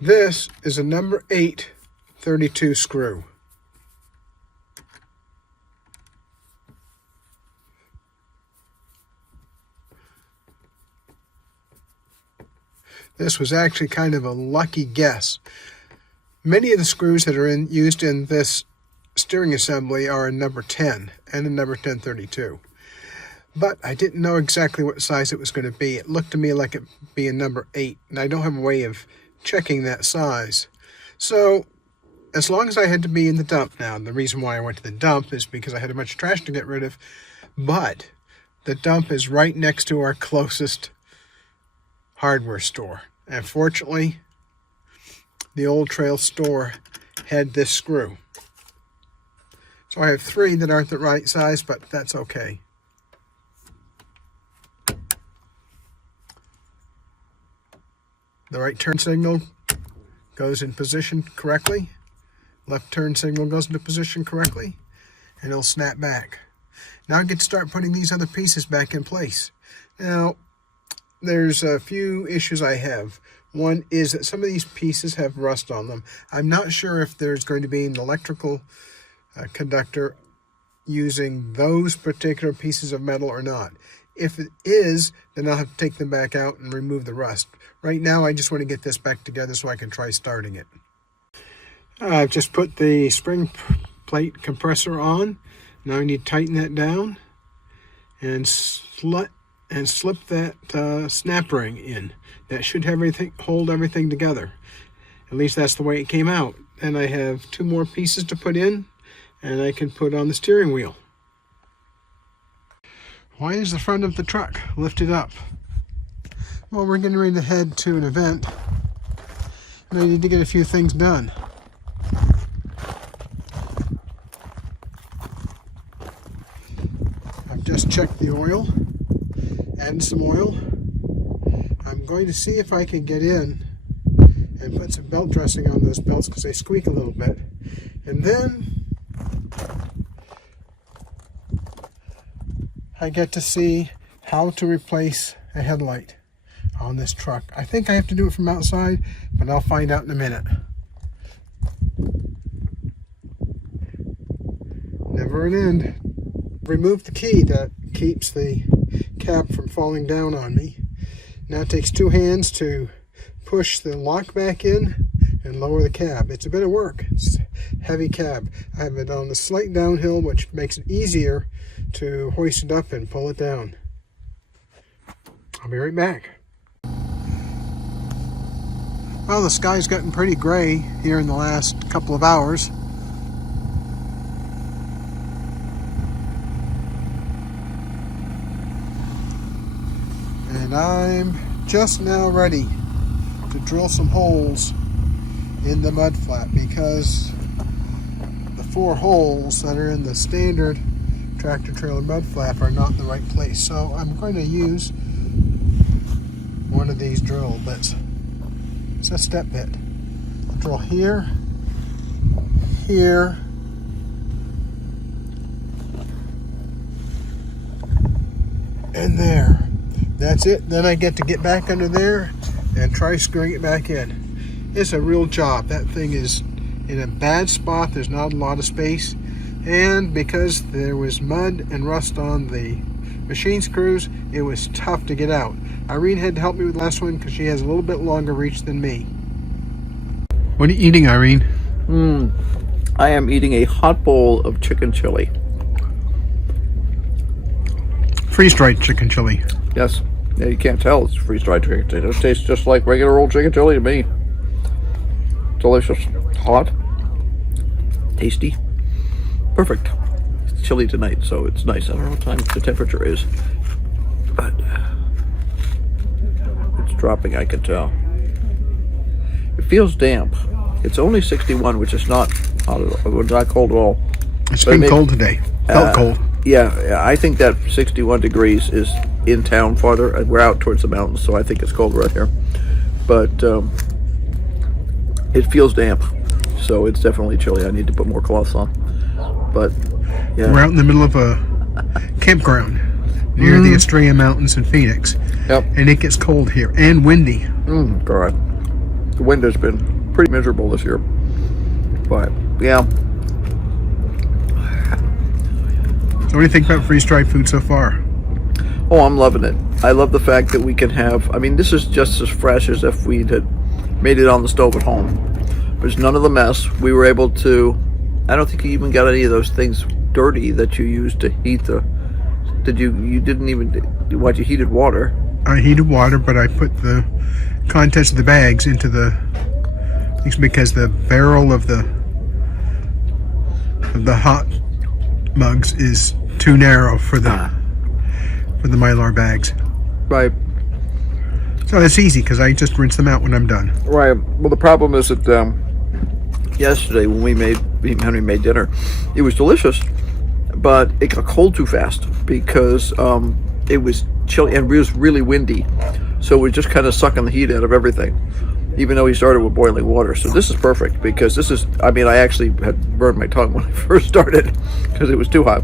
This is a number 8 32 screw. This was actually kind of a lucky guess. Many of the screws that are used in this steering assembly are a number 10 and a number 1032. But I didn't know exactly what size it was going to be. It looked to me like it would be a number 8, and I don't have a way of checking that size. So, as long as I had to be in the dump now, and the reason why I went to the dump is because I had a bunch of trash to get rid of, but the dump is right next to our closest hardware store. And fortunately, the Old Trail store had this screw. So I have 3 that aren't the right size, but that's okay. The right turn signal goes in position correctly. Left turn signal goes into position correctly, and it'll snap back. Now I get to start putting these other pieces back in place. Now, there's a few issues I have. One is that some of these pieces have rust on them. I'm not sure if there's going to be an electrical conductor using those particular pieces of metal or not. If it is, then I'll have to take them back out and remove the rust. Right now, I just want to get this back together so I can try starting it. I've just put the spring plate compressor on. Now I need to tighten that down and slip that snap ring in. That should have hold everything together. At least that's the way it came out. And I have 2 more pieces to put in, and I can put on the steering wheel. Why is the front of the truck lifted up? Well, we're getting ready to head to an event, and I need to get a few things done. I've just checked the oil, added some oil. I'm going to see if I can get in and put some belt dressing on those belts because they squeak a little bit. And then I get to see how to replace a headlight on this truck. I think I have to do it from outside, but I'll find out in a minute. Never an end. Remove the key that keeps the cab from falling down on me. Now it takes 2 hands to push the lock back in and lower the cab. It's a bit of work. It's a heavy cab. I have it on the slight downhill, which makes it easier to hoist it up and pull it down. I'll be right back. Well, the sky's gotten pretty gray here in the last couple of hours. And I'm just now ready to drill some holes in the mud flat because the 4 holes that are in the standard tractor trailer mud flap are not in the right place. So I'm going to use one of these drill bits. It's a step bit. I'll drill here, here, and there. That's it. Then I get to get back under there and try screwing it back in. It's a real job. That thing is in a bad spot. There's not a lot of space. And because there was mud and rust on the machine screws, it was tough to get out. Irene had to help me with the last one because she has a little bit longer reach than me. What are you eating, Irene? I am eating a hot bowl of chicken chili. Freeze-dried chicken chili. Yes. Yeah, you can't tell it's freeze-dried chicken chili. It tastes just like regular old chicken chili to me. Delicious. Hot. Tasty. Perfect. It's chilly tonight, so it's nice. I don't know what time the temperature is, but it's dropping, I can tell. It feels damp. It's only 61, which is not hot at all. It's not cold at all. It's been cold today. Felt cold. Yeah, I think that 61 degrees is in town farther. We're out towards the mountains, so I think it's cold right here. But it feels damp, so it's definitely chilly. I need to put more cloths on. But yeah, we're out in the middle of a campground near the Estrella Mountains in Phoenix. Yep. And it gets cold here and windy. God. The wind has been pretty miserable this year. But, yeah. So what do you think about freeze-dried food so far? Oh, I'm loving it. I love the fact that we can have, I mean, this is just as fresh as if we had made it on the stove at home. There's none of the mess. We were able to, I don't think you even got any of those things dirty that you used to heat the, you didn't even, what, you heated water? I heated water, but I put the contents of the bags into the, it's because the barrel of the hot mugs is too narrow for the Mylar bags. Right. So it's easy because I just rinse them out when I'm done. Right. Well, the problem is that yesterday when Henry made dinner, it was delicious, but it got cold too fast because it was chilly and it was really windy. So we're just kind of sucking the heat out of everything, even though he started with boiling water. So this is perfect because this is, I mean, I actually had burned my tongue when I first started because it was too hot.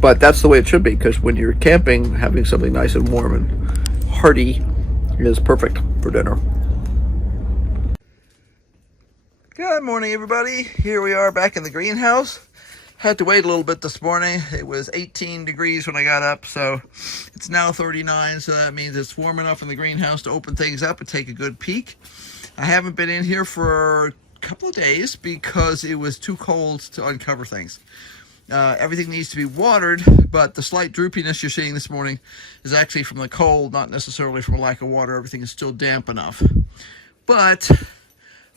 But that's the way it should be, because when you're camping, having something nice and warm and hearty is perfect for dinner. Good morning, everybody. Here we are back in the greenhouse. Had to wait a little bit this morning. It was 18 degrees when I got up, so it's now 39, so that means it's warm enough in the greenhouse to open things up and take a good peek. I haven't been in here for a couple of days because it was too cold to uncover things. Everything needs to be watered, but the slight droopiness you're seeing this morning is actually from the cold, not necessarily from a lack of water. Everything is still damp enough. But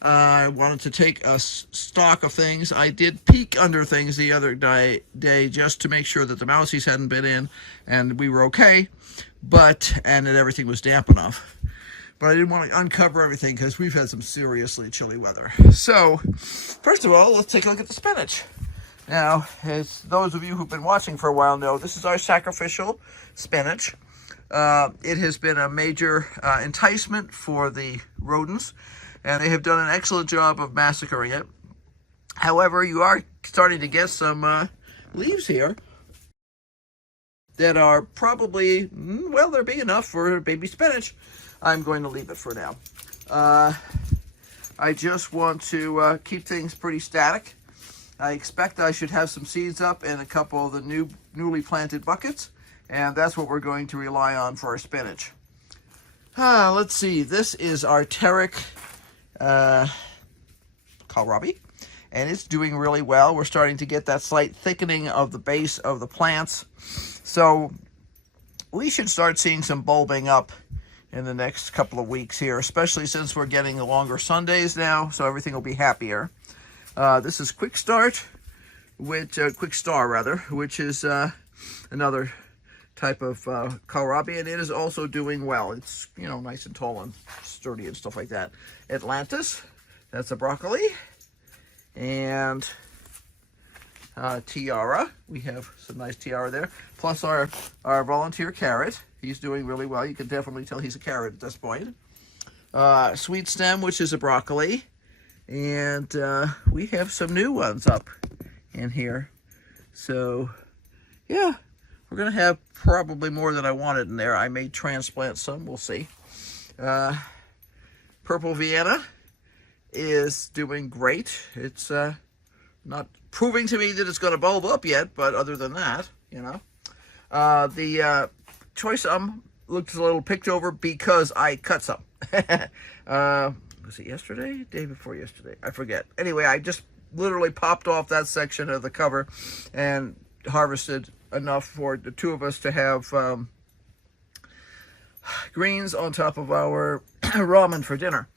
I wanted to take a stock of things. I did peek under things the other day just to make sure that the mousies hadn't been in and we were okay, and that everything was damp enough. But I didn't want to uncover everything because we've had some seriously chilly weather. So, first of all, let's take a look at the spinach. Now, as those of you who've been watching for a while know, this is our sacrificial spinach. It has been a major enticement for the rodents, and they have done an excellent job of massacring it. However, you are starting to get some leaves here that are probably, well, they're big enough for baby spinach. I'm going to leave it for now. I just want to keep things pretty static. I expect I should have some seeds up in a couple of the newly planted buckets, and that's what we're going to rely on for our spinach. Let's see. This is our Terric kohlrabi, and it's doing really well. We're starting to get that slight thickening of the base of the plants, so we should start seeing some bulbing up in the next couple of weeks here, especially since we're getting the longer Sundays now, so everything will be happier. This is Quick Star, which is another type of kohlrabi, and it is also doing well. It's, you know, nice and tall and sturdy and stuff like that. Atlantis, that's a broccoli, and Tiara. We have some nice Tiara there. Plus our volunteer carrot. He's doing really well. You can definitely tell he's a carrot at this point. Sweet stem, which is a broccoli. And we have some new ones up in here. So, yeah, we're going to have probably more than I wanted in there. I may transplant some. We'll see. Purple Vienna is doing great. It's not proving to me that it's going to bulb up yet, but other than that, you know. The choice looks a little picked over because I cut some. Was it yesterday? Day before yesterday? I forget. Anyway, I just literally popped off that section of the cover and harvested enough for the two of us to have greens on top of our ramen for dinner.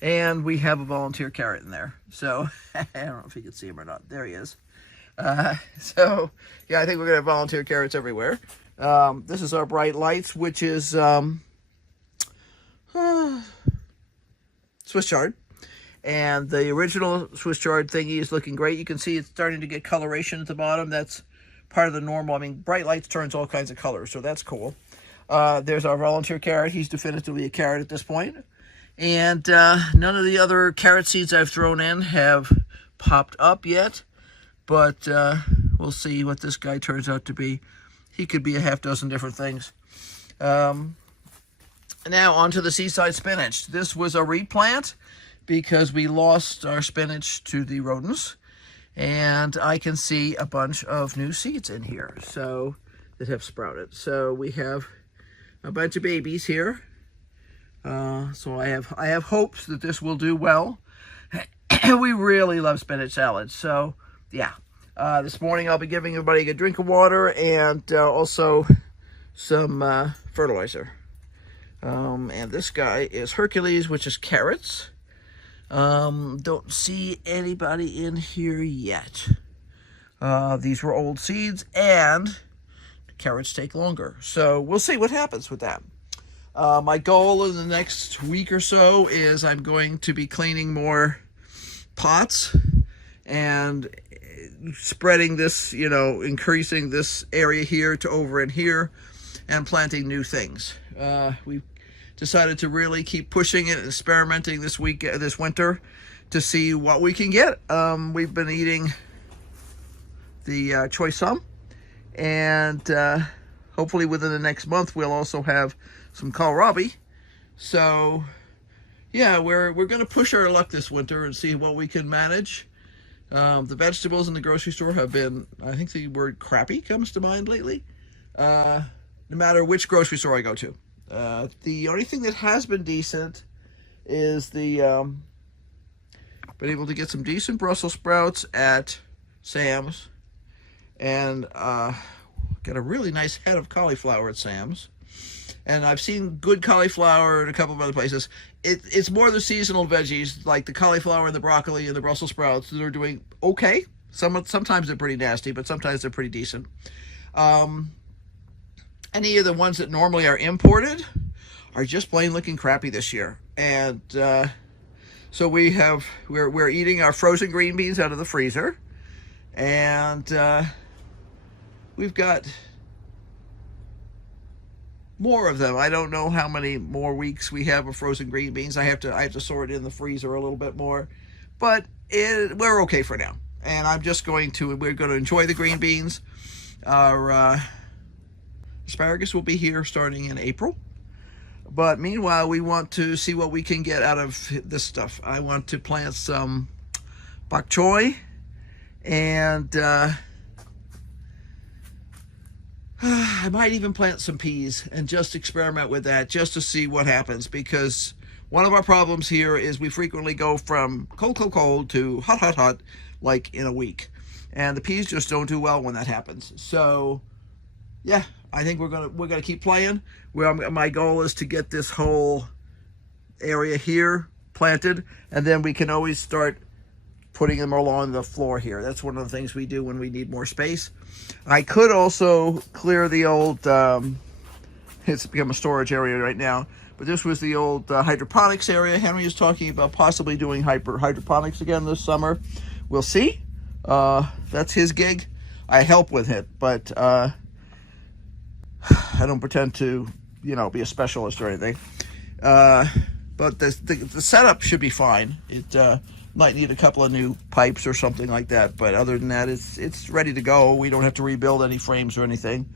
And we have a volunteer carrot in there. So, I don't know if you can see him or not. There he is. So, yeah, I think we're going to have volunteer carrots everywhere. This is our bright lights, which is Swiss chard, and the original Swiss chard thingy is looking great. You can see it's starting to get coloration at the bottom. That's part of the normal. I mean, bright lights turns all kinds of colors, so that's cool. There's our volunteer carrot. He's definitively a carrot at this point. And none of the other carrot seeds I've thrown in have popped up yet, but we'll see what this guy turns out to be. He could be a half dozen different things. Now, onto the seaside spinach. This was a replant because we lost our spinach to the rodents, and I can see a bunch of new seeds in here so that have sprouted. So we have a bunch of babies here. So I have hopes that this will do well. We really love spinach salad. So yeah, this morning I'll be giving everybody a drink of water and also some fertilizer. And this guy is Hercules, which is carrots. Don't see anybody in here yet. These were old seeds, and carrots take longer. So we'll see what happens with that. My goal in the next week or so is I'm going to be cleaning more pots and spreading this, you know, increasing this area here to over in here and planting new things. We've decided to really keep pushing it and experimenting this winter to see what we can get. We've been eating the choy sum, and hopefully within the next month we'll also have some kohlrabi. So yeah, we're going to push our luck this winter and see what we can manage. The vegetables in the grocery store have been, I think the word crappy comes to mind lately, no matter which grocery store I go to. The only thing that has been decent is been able to get some decent Brussels sprouts at Sam's, and got a really nice head of cauliflower at Sam's. And I've seen good cauliflower at a couple of other places. It's more the seasonal veggies, like the cauliflower and the broccoli and the Brussels sprouts, that are doing okay. Sometimes they're pretty nasty, but sometimes they're pretty decent. Any of the ones that normally are imported are just plain looking crappy this year. And so we're eating our frozen green beans out of the freezer, and we've got more of them. I don't know how many more weeks we have of frozen green beans. I have to store it in the freezer a little bit more, but we're okay for now. And we're going to enjoy the green beans. Our asparagus will be here starting in April. But meanwhile, we want to see what we can get out of this stuff. I want to plant some bok choy, and I might even plant some peas and just experiment with that just to see what happens, because one of our problems here is we frequently go from cold to hot like in a week, and the peas just don't do well when that happens. So yeah, I think we're gonna keep playing. My goal is to get this whole area here planted, and then we can always start putting them along the floor here. That's one of the things we do when we need more space. I could also clear the old, it's become a storage area right now, but this was the old hydroponics area. Henry is talking about possibly doing hydroponics again this summer. We'll see. That's his gig. I help with it, but I don't pretend to, be a specialist or anything. But the setup should be fine. It might need a couple of new pipes or something like that, but other than that, it's ready to go. We don't have to rebuild any frames or anything.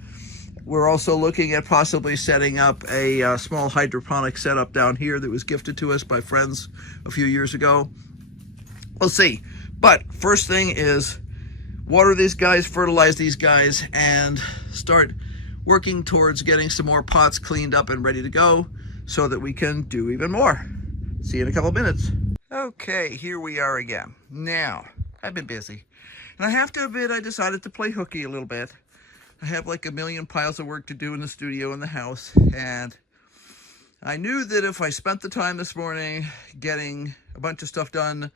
We're also looking at possibly setting up a small hydroponic setup down here that was gifted to us by friends a few years ago. We'll see. But first thing is water these guys, fertilize these guys, and start working towards getting some more pots cleaned up and ready to go so that we can do even more. See you in a couple of minutes. Okay, here we are again. Now, I've been busy, and I have to admit I decided to play hooky a little bit. I have like a million piles of work to do in the studio and the house, and I knew that if I spent the time this morning getting a bunch of stuff done,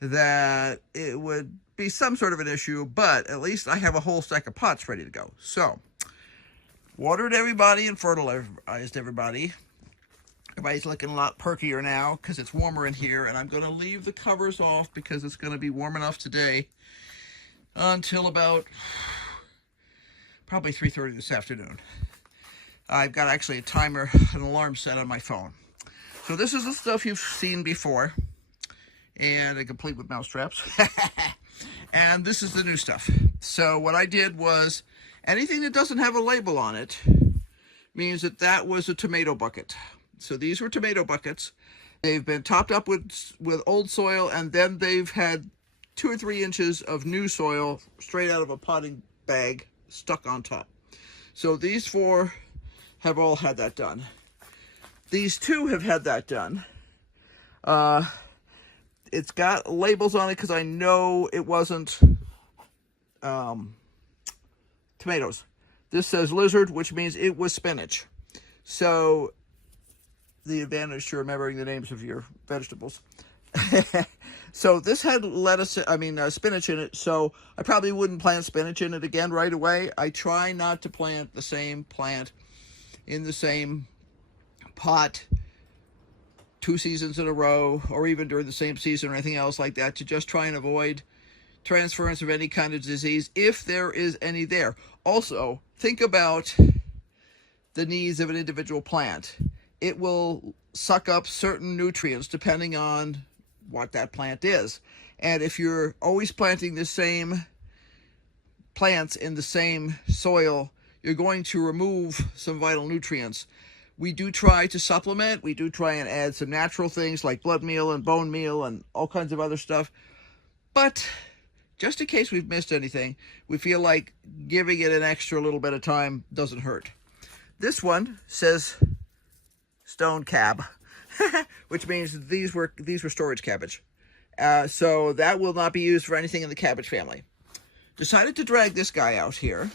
that it would be some sort of an issue, but at least I have a whole stack of pots ready to go. So, watered everybody and fertilized everybody. Everybody's looking a lot perkier now because it's warmer in here, and I'm going to leave the covers off because it's going to be warm enough today until about probably 3:30 this afternoon. I've got actually a timer, an alarm set on my phone. So this is the stuff you've seen before, and complete with mouse traps. And this is the new stuff. So what I did was, anything that doesn't have a label on it means that was a tomato bucket. So these were tomato buckets, They've been topped up with old soil, and then they've had 2 or 3 inches of new soil straight out of a potting bag stuck on top. So these 4 have all had that done. These 2 have had that done. It's got labels on it because I know it wasn't tomatoes. This says lizard, which means it was spinach. So the advantage to remembering the names of your vegetables. So this had spinach in it, so I probably wouldn't plant spinach in it again right away. I try not to plant the same plant in the same pot 2 seasons in a row, or even during the same season or anything else like that, to just try and avoid transference of any kind of disease, if there is any there. Also, think about the needs of an individual plant. It will suck up certain nutrients depending on what that plant is. And if you're always planting the same plants in the same soil, you're going to remove some vital nutrients. We do try to supplement. We do try and add some natural things like blood meal and bone meal and all kinds of other stuff. But just in case we've missed anything, we feel like giving it an extra little bit of time doesn't hurt. This one says stone cab, which means these were storage cabbage. So that will not be used for anything in the cabbage family. Decided to drag this guy out here.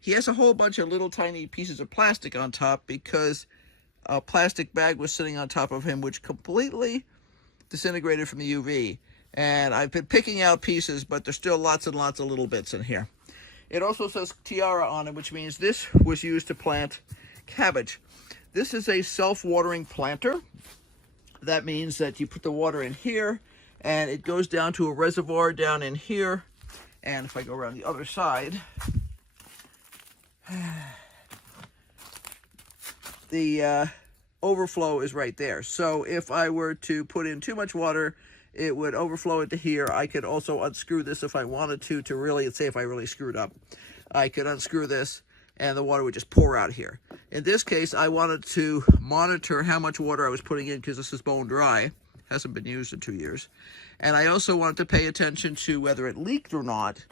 He has a whole bunch of little tiny pieces of plastic on top because a plastic bag was sitting on top of him, which completely disintegrated from the UV. And I've been picking out pieces, but there's still lots and lots of little bits in here. It also says tiara on it, which means this was used to plant cabbage. This is a self-watering planter. That means that you put the water in here, and it goes down to a reservoir down in here. And if I go around the other side, the overflow is right there. So if I were to put in too much water, it would overflow into here. I could also unscrew this if I wanted to really, let's say if I really screwed up, I could unscrew this and the water would just pour out here. In this case, I wanted to monitor how much water I was putting in because this is bone dry. Hasn't been used in 2 years. And I also wanted to pay attention to whether it leaked or not.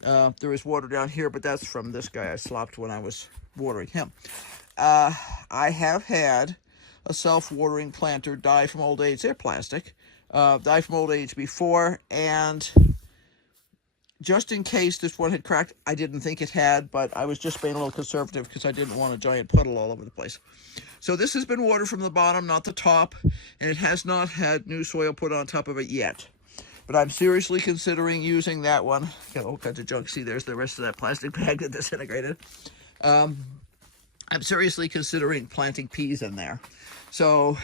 There is water down here, but that's from this guy I slopped when I was watering him. I have had a self-watering planter die from old age. They're plastic. Die from old age before, and just in case this one had cracked, I didn't think it had, but I was just being a little conservative because I didn't want a giant puddle all over the place. So this has been watered from the bottom, not the top, and it has not had new soil put on top of it yet. But I'm seriously considering using that one. Got all kinds of junk. See, there's the rest of that plastic bag that disintegrated. I'm seriously considering planting peas in there. So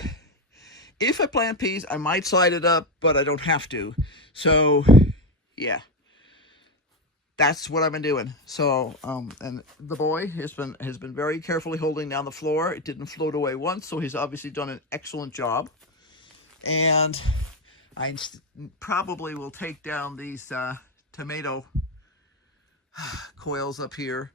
if I plant peas, I might slide it up, but I don't have to. So, yeah. That's what I've been doing. So, and the boy has been very carefully holding down the floor. It didn't float away once, so he's obviously done an excellent job. And I probably will take down these tomato coils up here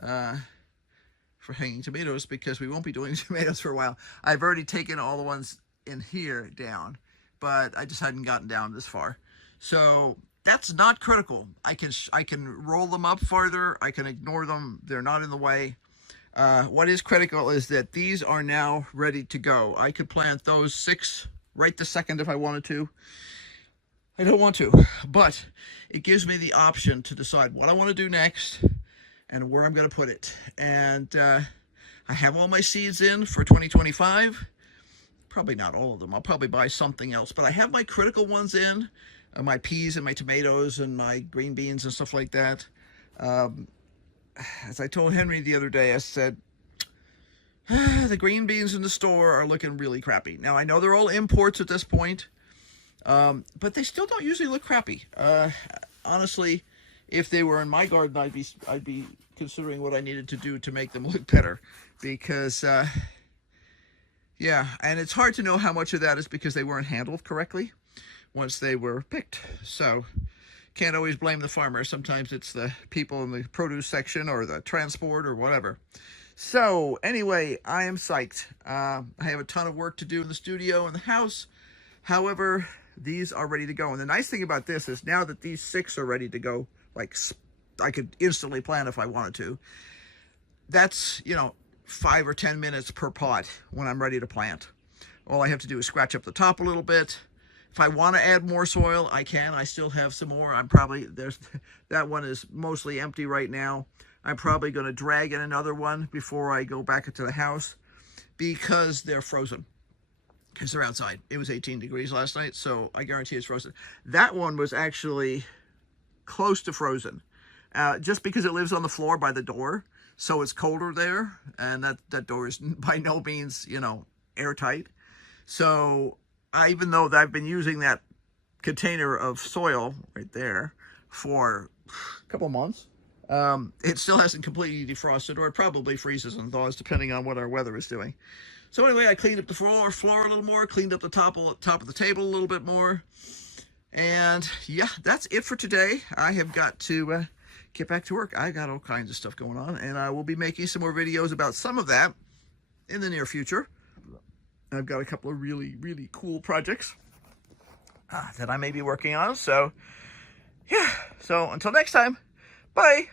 for hanging tomatoes, because we won't be doing tomatoes for a while. I've already taken all the ones in here down, but I just hadn't gotten down this far. So that's not critical. I can roll them up farther. I can ignore them. They're not in the way. What is critical is that these are now ready to go. I could plant those 6 right this second if I wanted to. I don't want to, but it gives me the option to decide what I want to do next and where I'm going to put it. And I have all my seeds in for 2025. Probably not all of them. I'll probably buy something else, but I have my critical ones in. My peas and my tomatoes and my green beans and stuff like that. As I told Henry the other day, I said, the green beans in the store are looking really crappy. Now, I know they're all imports at this point, but they still don't usually look crappy. Honestly, if they were in my garden, I'd be considering what I needed to do to make them look better. Because, yeah, and it's hard to know how much of that is because they weren't handled correctly once they were picked. So can't always blame the farmer. Sometimes it's the people in the produce section or the transport or whatever. So anyway, I am psyched. I have a ton of work to do in the studio and the house. However, these are ready to go. And the nice thing about this is now that these 6 are ready to go, like I could instantly plant if I wanted to. That's, 5 or 10 minutes per pot when I'm ready to plant. All I have to do is scratch up the top a little bit. If I want to add more soil, I can. I still have some more. That one is mostly empty right now. I'm probably going to drag in another one before I go back into the house because they're frozen. Because they're outside. It was 18 degrees last night, so I guarantee it's frozen. That one was actually close to frozen. Just because it lives on the floor by the door, so it's colder there, and that door is by no means, airtight. So even though I've been using that container of soil right there for a couple of months, it still hasn't completely defrosted, or it probably freezes and thaws depending on what our weather is doing. So anyway, I cleaned up the floor a little more, cleaned up the top of the table a little bit more. And yeah, that's it for today. I have got to get back to work. I got all kinds of stuff going on, and I will be making some more videos about some of that in the near future. I've got a couple of really, really cool projects that I may be working on. So yeah, so until next time, bye.